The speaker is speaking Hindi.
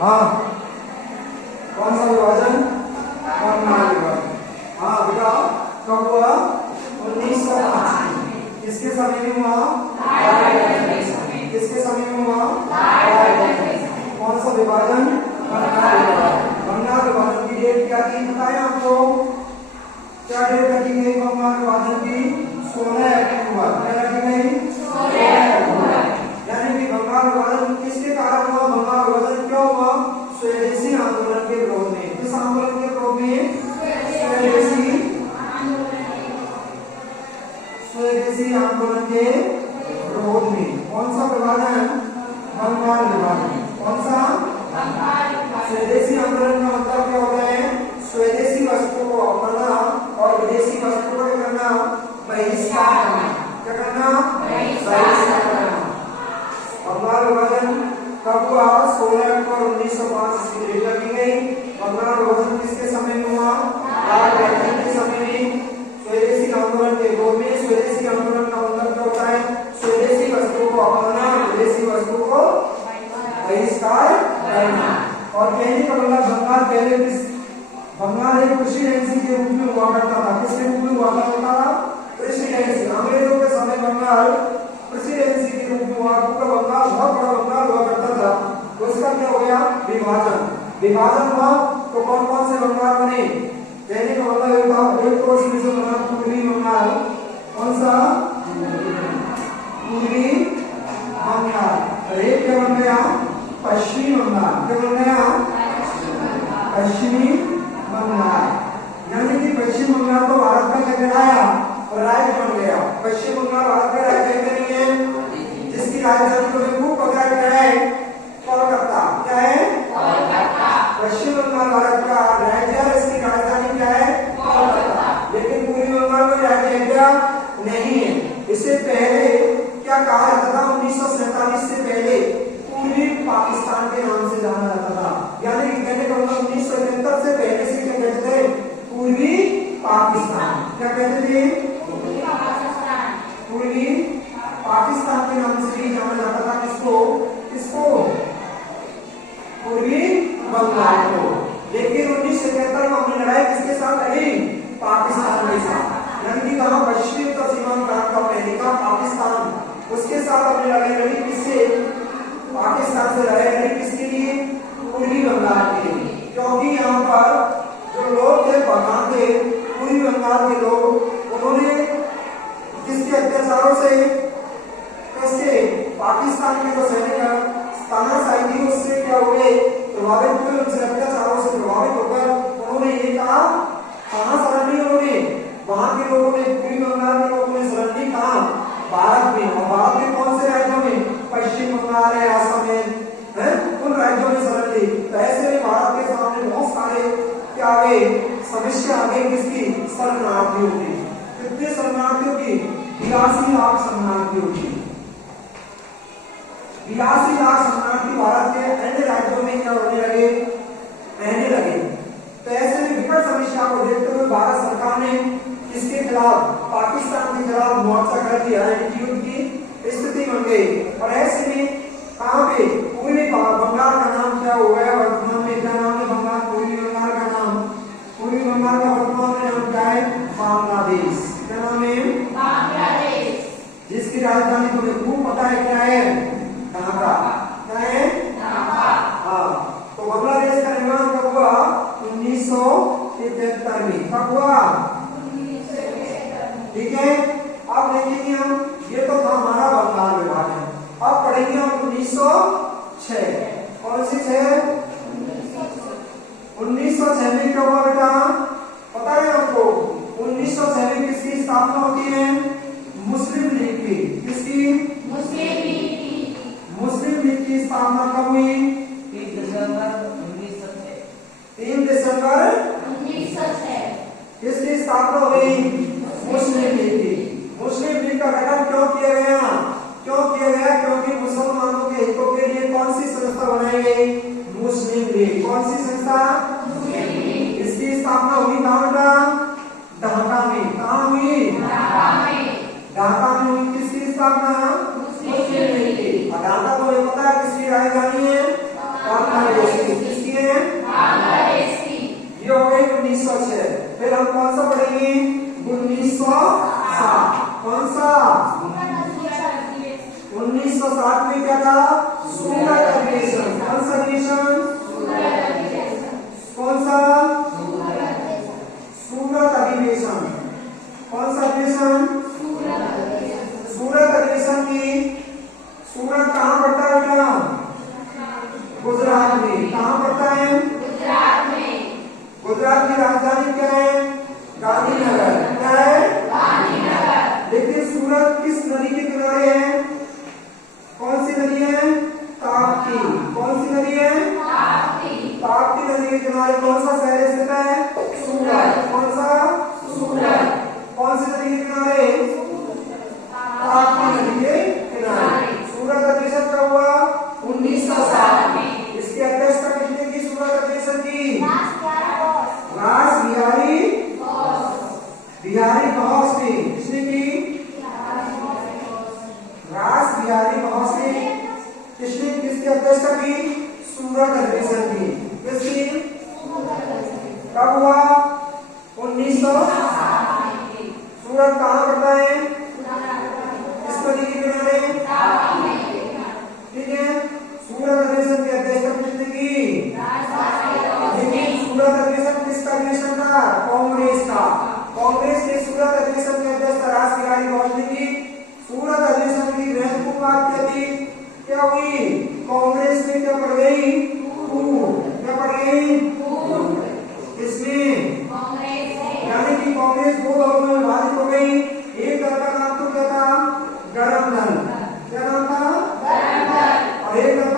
हाँ, कौन सा विभाजन? बंगाल विभाजन। हाँ बेटा, कब हुआ? 1905। किसके समय में हुआ? किसके समय में हुआ? कौन सा विभाजन? बंगाल विभाजन। बंगाल विभाजन की डेट क्या थी बताएं आपको? क्या डेट रखी गई बंगाल विभाजन की? 16 अक्टूबर। क्या रखी गई? 16 अक्टूबर। यानी कि बंगाल विभाजन किसके कारण हुआ? बंगाल विभाजन क्यों हुआ? स्वदेशी आंदोलन के विरोध में। किस आंदोलन के विरोध में? स्वदेशी आंदोलन के विरोध में। कौन सा विभाजन? बंगाल विभाजन। कौन सा? स्वदेशी आंदोलन का मतलब क्या होता है? स्वदेशी वस्तु को अपनाना और विदेशी वस्तु को करना बहिष्कार करना। क्या करना? बहिष्कार करना। बंगाल विभाजन कब हुआ? 16 अक्टूबर 1905 की डेट रखी गई। बंगाल विभाजन किसके समय में हुआ? लाल बहादुर के समय में। स्वदेशी आंदोलन के विरोध में। स्वदेशी आंदोलन का मतलब क्या होता है? स्वदेशी वस्तु को अपनाना, विदेशी वस्तु को बहिष्कार करना। और कहने का मतलब बंगाल पहले बंगाल एक प्रेसिडेंसी के रूप में हुआ करता था। किसके रूप में हुआ करता था? प्रेसिडेंसी। अंग्रेजों के समय बंगाल प्रेसिडेंसी के रूप में हुआ। पूरा बंगाल बहुत बड़ा बंगाल हुआ करता था। तो इसका क्या हो गया? विभाजन। विभाजन हुआ तो कौन कौन से बंगाल बने? कहने का मतलब एक तो उसमें से बना पूर्वी बंगाल। कौन सा? पूर्वी बंगाल। और एक क्या बन गया? पश्चिमी बंगाल। क्या बन गया? पश्चिमी बंगाल। यानी कि पश्चिम बंगाल को भारत का क्या कहलाया? राज्य बन गया। पश्चिम बंगाल भारत का राज्य नहीं है, जिसकी राजधानी को खूब पता है कोलकाता। क्या है? कोलकाता। पश्चिम बंगाल भारत का राज्य है, इसकी राजधानी क्या है? कोलकाता। लेकिन पूर्वी बंगाल का राज्य क्या नहीं है। इससे पहले क्या कहा जाता था? 1947 से पहले पूर्वी पाकिस्तान के नाम से जाना जाता था। यानी कि कहने का मतलब 1971 से पहले से क्या कहते थे? पूर्वी पाकिस्तान। क्या कहते थे? पूर्वी पाकिस्तान के नाम से भी जाना जाता था। किसको? किसको? पूर्वी बंगाल को। लेकिन 1971 में हमने लड़ाई किसके साथ लड़ी? पाकिस्तान के साथ। यानी कि कहा पश्चिम का सीमांत प्रांत का पहले का पाकिस्तान, उसके साथ हमने लड़ाई लड़ी। किससे? पाकिस्तान से लड़ाई लड़ी। किसके लिए? पूर्वी बंगाल के लिए। क्योंकि यहाँ पर जो लोग थे बंगाल के, पूर्वी बंगाल के लोग, उन्होंने किसके अत्याचारों से? कैसे? पाकिस्तान के जो सैनिक तानाशाही थी उससे क्या हुए? प्रभावित हुए। उनसे अत्याचारों से प्रभावित होकर उन्होंने ये कहा, कहाँ शरण ली उन्होंने? वहां के लोगों ने, पूर्वी बंगाल के लोगों ने शरण ली कहाँ? भारत में। और भारत में कौन से राज्यों में? पश्चिम बंगाल है, असम है, उन राज्यों में शरण ली। तो ऐसे में भारत के सामने बहुत सारे क्या आ गए? समस्या आ गई। किसकी? शरणार्थियों की। कितने शरणार्थियों की? 82 लाख शरणार्थियों की। 82 लाख शरणार्थी भारत के अन्य राज्यों में क्या होने लगे? रहने लगे। तो ऐसे में विकट समस्या को देखते हुए भारत सरकार ने किसके खिलाफ? पाकिस्तान के खिलाफ मोर्चा कर दिया। युद्ध की स्थिति बन गई। और ऐसे में कहाँ पे? पूर्वी बंगाल का नाम क्या हो गया? वर्तमान में क्या नाम है? बंगाल, पूर्वी बंगाल का नाम, पूर्वी बंगाल का वर्तमान में नाम क्या है? बांग्लादेश। क्या नाम है? बांग्लादेश। जिसकी राजधानी तुम्हें खूब पता है क्या है? ढाका। क्या है? ढाका। हाँ। तो बांग्लादेश का निर्माण कब हुआ? 1973 में। कब हुआ? ठीक है। अब देखेंगे हम, ये तो था हमारा बंगाल विभाजन। अब पढ़ेंगे हम 1906। कौन सी 6? 1906 में क्या हुआ बेटा? पता है आपको? 1906 में किसकी स्थापना होती है? मुस्लिम लीग की। किसकी? मुस्लिम लीग की। मुस्लिम लीग की स्थापना कब हुई? 3 दिसंबर 1906। 3 दिसंबर 1906 किसकी स्थापना हुई? मुस्लिम लीग की। मुस्लिम लीग का गठन क्यों किया गया? क्यों किया गया? क्योंकि मुसलमानों के हितों के लिए कौन सी संस्था बनाई गई? मुस्लिम लीग। कौन सी संस्था? मुस्लिम लीग। इसकी स्थापना हुई कहाँ बेटा? ढाका में। कहाँ हुई? ढाका में। ढाका में हुई। किसकी स्थापना? मुस्लिम लीग की। ढाका को पता है किसकी राजधानी है? बांग्लादेश की। साथ में क्या था? सूरत अधिवेशन। कौन सा अधिवेशन? कौन सा? सूरत अधिवेशन। कौन सा अधिवेशन? सूरत अधिवेशन की सूरत कहाँ पड़ता है बेटा? गुजरात में। कहाँ पड़ता है? गुजरात में। गुजरात की राजधानी क्या है? गांधीनगर। क्या है? गांधीनगर। देखिए सूरत किस नदी के किनारे है? कौन सी नदी है? ताप्ती। कौन सी नदी है? ताप्ती। ताप्ती नदी के किनारे कौन सा शहर स्थित है? सूरत। कौन सा? सूरत। कौन सी नदी के किनारे? ताप्ती नदी के किनारे। सूरत अधिवेशन कब हुआ? 1907 में। इसकी अध्यक्षता किसने की? सूरत अधिवेशन की रास बिहारी बॉस ने। किसने की? रास बिहारी बॉस ने। किसने किसकी अध्यक्षता की? सूरत अधिवेशन की। किसकी? कब हुआ? 1907। सूरत कहाँ पड़ता है? किस नदी के किनारे? ठीक है। सूरत अधिवेशन की अध्यक्षता किसने की? लेकिन सूरत अधिवेशन किसका अधिवेशन था? कांग्रेस का। कांग्रेस ने सूरत अधिवेशन की अध्यक्षता रास बिहारी बॉस ने की। सूरत अधिवेशन की महत्वपूर्ण बात क्या थी? क्या हुई? कांग्रेस में क्या पड़ गई? क्या पड़ गई? किसमें? यानी कि कांग्रेस दो दलों में विभाजित हो गई। एक दल का नाम तो क्या था? गरम दल। क्या नाम था? गरम दल। और एक दल